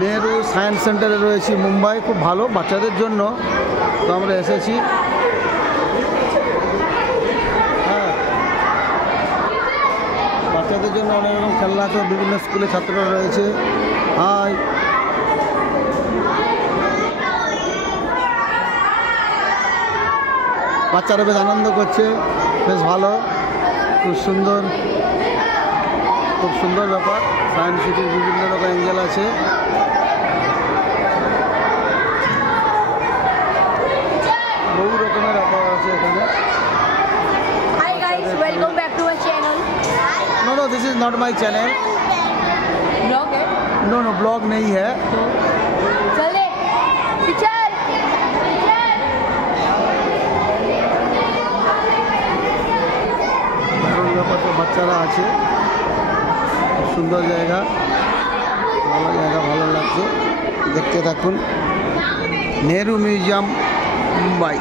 নেহরু সায়েন্স সেন্টারে রয়েছি মুম্বাই, খুব ভালো বাচ্চাদের জন্য। তো আমরা এসেছি, হ্যাঁ বাচ্চাদের জন্য অনেক রকম খেলনা আছে, বিভিন্ন স্কুলের ছাত্ররা রয়েছে। হাই, বাচ্চারা বেশ আনন্দ করছে, বেশ ভালো, খুব সুন্দর, খুব সুন্দর ব্যাপার। সায়েন্স সিটির বিভিন্ন রকম অ্যাঙ্গেল আছে। বহু রকমের ব্যাপার আছে এখানে। Hi guys, welcome back to my channel. No, this is not my channel. Vlog है? No, ब्लॉग नहीं है। चले, टीचर, দারুণ ব্যাপার, তো বাচ্চারা আছে, খুব সুন্দর জায়গা, ভালো জায়গা, ভালো লাগছে। দেখতে থাকুন নেহরু মিউজিয়াম মুম্বাই।